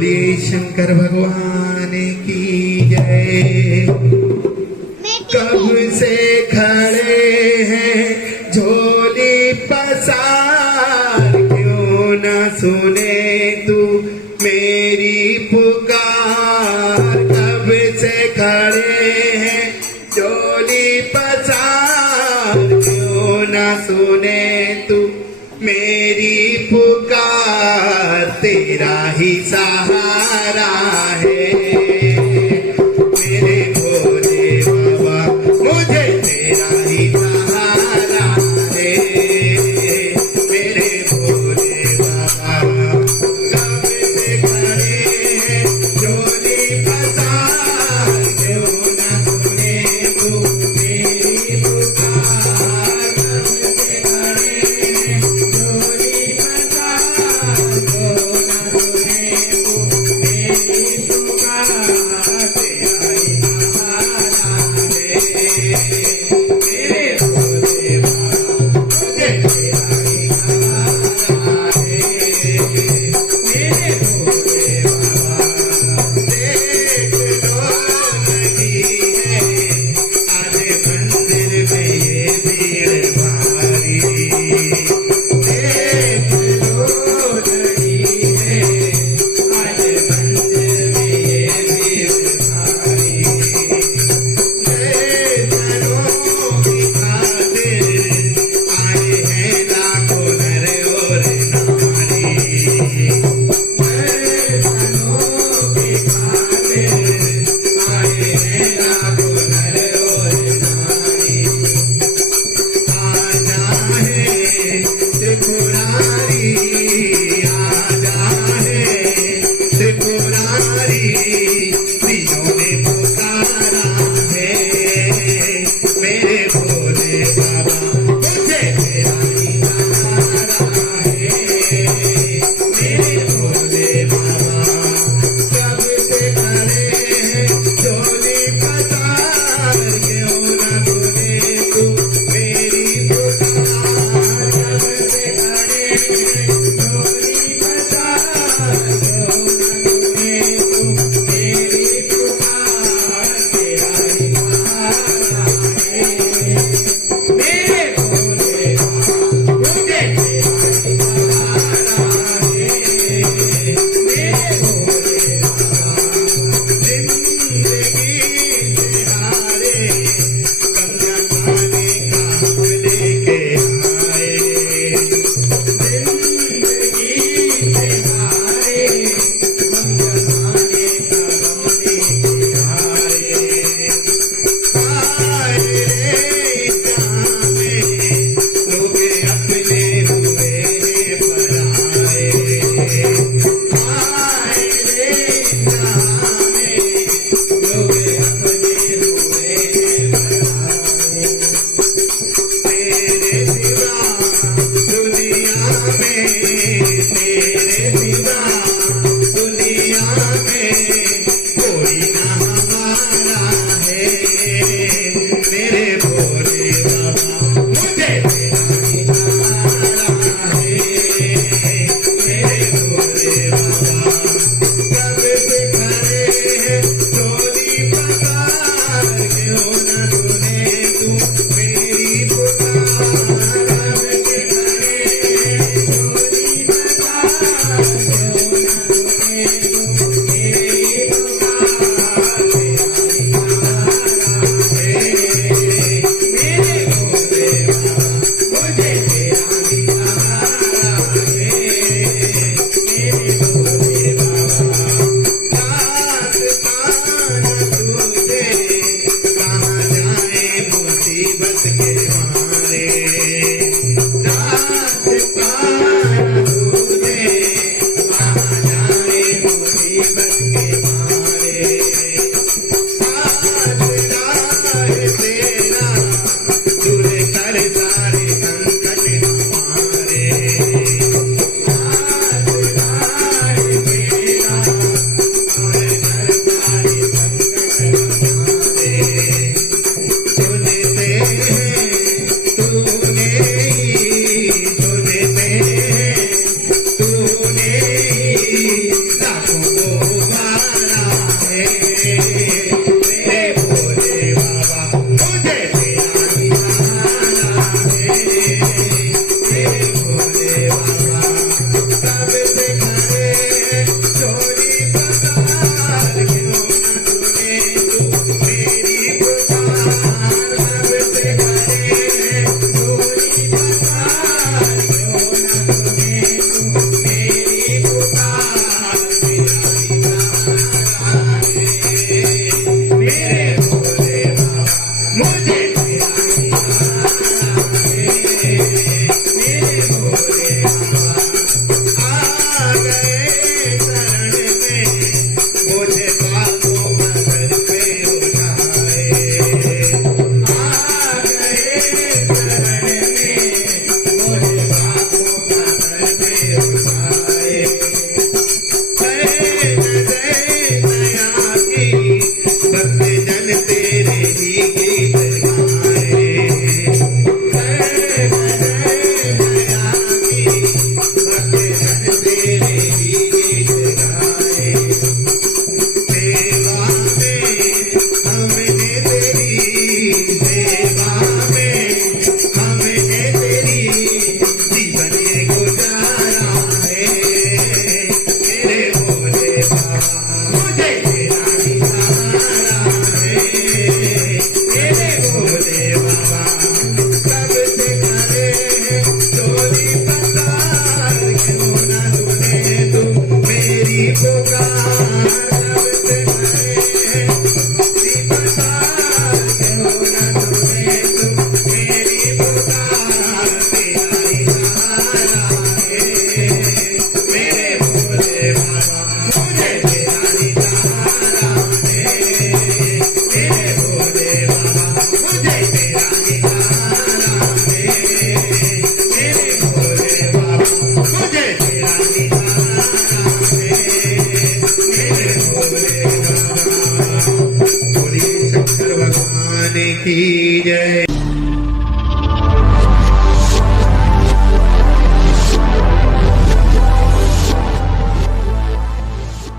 बोलिए शंकर भगवान की जय। कब से खड़े हैं झोली पसार, क्यों न सुने तू मेरी पुकार। कब से खड़े हैं झोली पसार, क्यों न सुने तू मेरी पुकार। तेरा ही सहारा है मेरे भोले बाबा, मुझे तेरा ही सहारा है मेरे भोले बाबा। कब से खड़े हैं झोली पसार, क्यों न सुने तू मेरी पुकार। कब से खड़े हैं झोली पसार, क्यों न सुने तू मेरी पुकार। तेरा ही सहारा है मेरे भोले बाबा, मुझे तेरा ही सहारा है मेरे भोले बाबा। देख लो लगी है आज मंदिर में ये भीड़ भारी। देख लो लगी है आज मंदिर में ये भीड़ भारी। दर्शनों की खातिर आए हैं लाखों नर और नारी। दर्शनों की खातिर आए हैं लाखों नर और नारी। आजा है त्रिपुरारी, आजा है त्रिपुरारी, तीनों ने पुकारा है मेरे भोले बाबा, मुझे तेरा ही सहारा है मेरे भोले बाबा। कब से खड़े हैं झोली पसार, क्यों न सुने तू मेरी पुकार। कब से खड़े हैं झोली पसार, क्यों न सुने तू मेरी पुकार। तेरा ही सहारा है मेरे भोले बाबा, मुझे तेरा ही सहारा है मेरे भोले बाबा। जिंदगी से हारे गंगा पानी का हक लेके आए। जिंदगी से हारे गंगा पानी का गम लेके आए। आए रे जहाँ में लोग अपने हुए पराए। आए रे जहाँ में लोग अपने हुए पराए। तेरे सिवा दुनिया में, तेरे सिवा दुनिया में कोई ना हमारा है मेरे भोले बाबा, मुझे तेरा ही सहारा है मेरे भोले बाबा। कब से खड़े हैं झोली पसार, क्यों न सुने तू मेरी पुकार। कब से खड़े हैं झोली पसार, क्यों न सुने तू मेरी पुकार। तेरा ही सहारा है मेरे भोले बाबा, मुझे तेरा ही सहारा है मेरे भोले बाबा। रास्ता न तुझे कहाँ भगवान की जय।